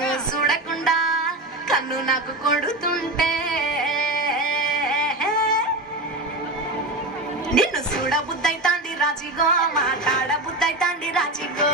నన్ను చూడకుండా కన్ను నాకు కొడుతుంటే నిన్ను చూడ బుద్ధైతాంది రాజిగో మాట్లాడ బుద్ధైతాంది రాజిగో